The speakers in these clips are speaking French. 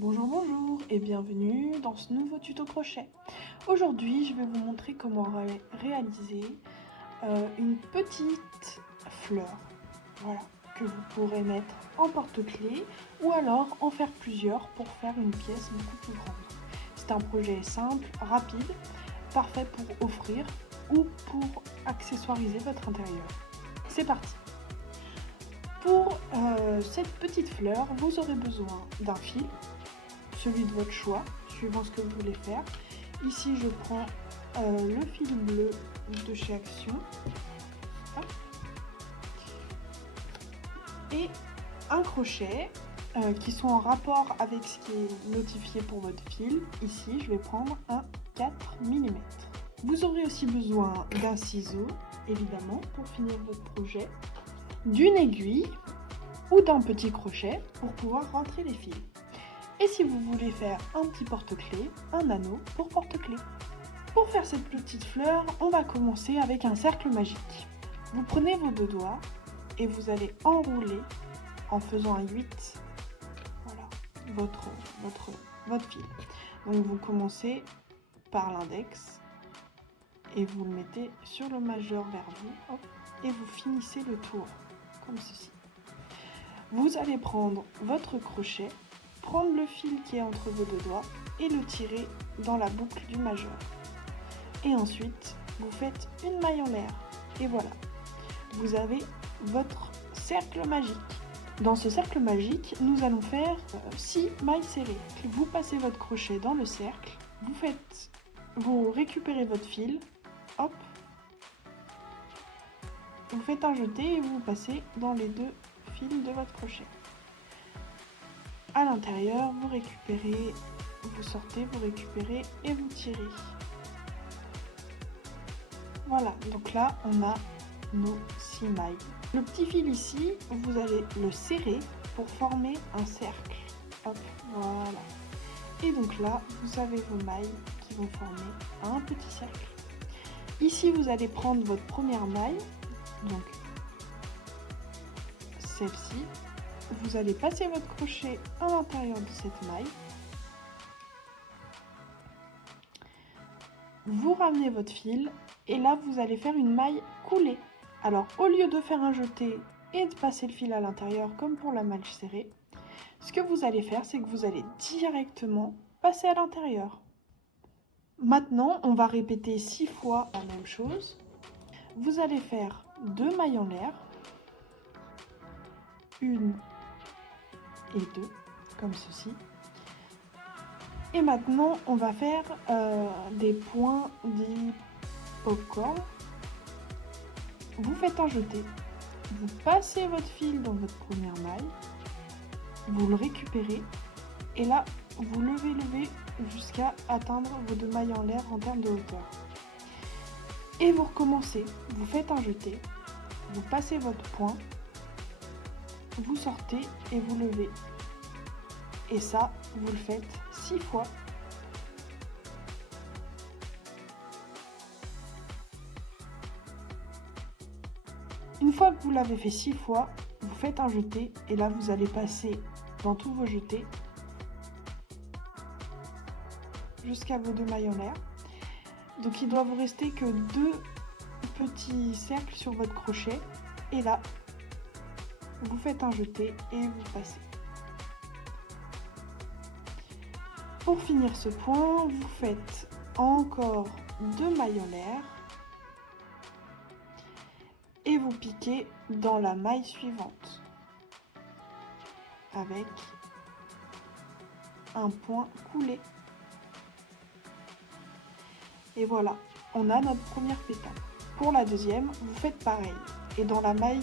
Bonjour et bienvenue dans ce nouveau tuto crochet. Aujourd'hui, je vais vous montrer comment réaliser une petite fleur, voilà, que vous pourrez mettre en porte-clés ou alors en faire plusieurs pour faire une pièce beaucoup plus grande. C'est un projet simple, rapide, parfait pour offrir ou pour accessoiriser votre intérieur. C'est parti! Pour cette petite fleur, vous aurez besoin d'un fil, celui de votre choix, suivant ce que vous voulez faire. Ici, je prends le fil bleu de chez Action. Hop. Et un crochet qui sont en rapport avec ce qui est notifié pour votre fil. Ici, je vais prendre un 4 mm. Vous aurez aussi besoin d'un ciseau, évidemment, pour finir votre projet, d'une aiguille ou d'un petit crochet pour pouvoir rentrer les fils. Et si vous voulez faire un petit porte-clés, un anneau pour porte-clés. Pour faire cette petite fleur, on va commencer avec un cercle magique. Vous prenez vos deux doigts et vous allez enrouler en faisant un 8, voilà, votre fil. Donc vous commencez par l'index et vous le mettez sur le majeur vers vous, hop, et vous finissez le tour, comme ceci. Vous allez prendre votre crochet, prendre le fil qui est entre vos deux doigts et le tirer dans la boucle du majeur. Et ensuite, vous faites une maille en l'air. Et voilà, vous avez votre cercle magique. Dans ce cercle magique, nous allons faire 6 mailles serrées. Vous passez votre crochet dans le cercle, vous récupérez votre fil, hop, vous faites un jeté et vous passez dans les deux fils de votre crochet. À l'intérieur, vous récupérez, vous sortez, vous récupérez et vous tirez. Voilà, donc là, on a nos 6 mailles. Le petit fil ici, vous allez le serrer pour former un cercle. Hop, voilà. Et donc là, vous avez vos mailles qui vont former un petit cercle. Ici, vous allez prendre votre première maille, donc celle-ci. Vous allez passer votre crochet à l'intérieur de cette maille. Vous ramenez votre fil et là vous allez faire une maille coulée. Alors au lieu de faire un jeté et de passer le fil à l'intérieur comme pour la maille serrée, ce que vous allez faire, c'est que vous allez directement passer à l'intérieur. Maintenant, on va répéter 6 fois la même chose. Vous allez faire 2 mailles en l'air, 1 et 2, comme ceci. Et maintenant, on va faire des points dits popcorn. Vous faites un jeté, vous passez votre fil dans votre première maille, vous le récupérez, et là, vous levez jusqu'à atteindre vos 2 mailles en l'air en termes de hauteur. Et vous recommencez, vous faites un jeté, vous passez votre point, vous sortez et vous levez. Et ça, vous le faites 6 fois. Une fois que vous l'avez fait 6 fois, vous faites un jeté et là vous allez passer dans tous vos jetés jusqu'à vos 2 mailles en l'air. Donc il doit vous rester que 2 petits cercles sur votre crochet et là vous faites un jeté et vous passez. Pour finir ce point, vous faites encore 2 mailles en l'air et vous piquez dans la maille suivante avec un point coulé. Et voilà, on a notre première pétale. Pour la deuxième, vous faites pareil et dans la maille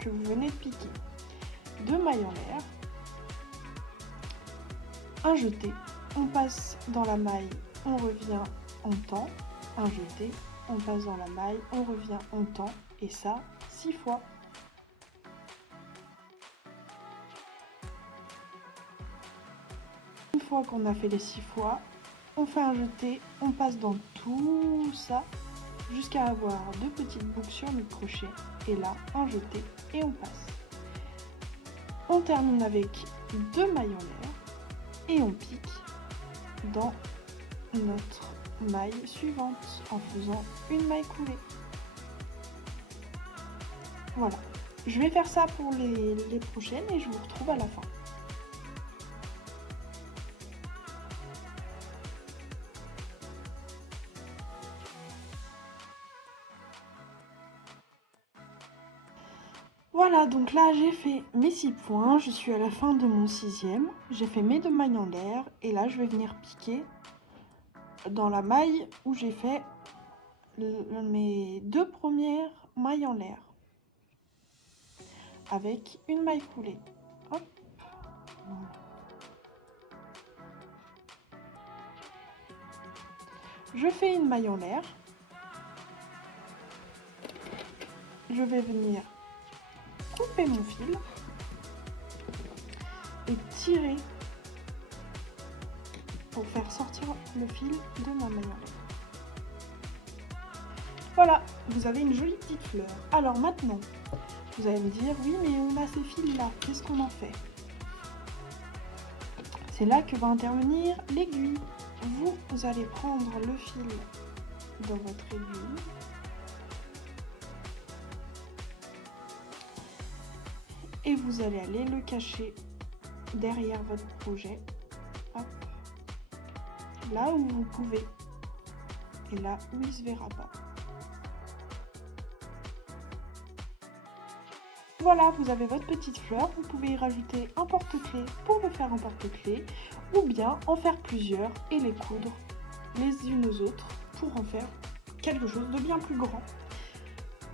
que vous venez de piquer, 2 mailles en l'air, un jeté. On passe dans la maille, on revient, on tend, un jeté, on passe dans la maille, on revient, on tend, et ça 6 fois. Une fois qu'on a fait les 6 fois, on fait un jeté, on passe dans tout ça, jusqu'à avoir 2 petites boucles sur notre crochet, et là, un jeté, et on passe. On termine avec 2 mailles en l'air, et on on pique dans notre maille suivante en faisant une maille coulée. Voilà, je vais faire ça pour les prochaines et je vous retrouve à la fin. Voilà, donc là j'ai fait mes 6 points, je suis à la fin de mon 6e, j'ai fait mes 2 mailles en l'air et là je vais venir piquer dans la maille où j'ai fait mes 2 premières mailles en l'air avec une maille coulée. Hop. Voilà. Je fais une maille en l'air, je vais venir couper mon fil et tirer pour faire sortir le fil de ma maille en l'air. Voilà, vous avez une jolie petite fleur. Alors maintenant, vous allez me dire, oui mais on a ces fils là, qu'est-ce qu'on en fait? C'est là que va intervenir l'aiguille. Vous allez prendre le fil dans votre aiguille et vous allez aller le cacher derrière votre projet. Hop. Là où vous pouvez et là où il ne se verra pas. Voilà, vous avez votre petite fleur, vous pouvez y rajouter un porte-clés pour le faire un porte-clés ou bien en faire plusieurs et les coudre les unes aux autres pour en faire quelque chose de bien plus grand.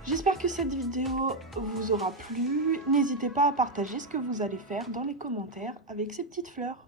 J'espère que cette vidéo vous aura plu, n'hésitez pas à partager ce que vous allez faire dans les commentaires avec ces petites fleurs.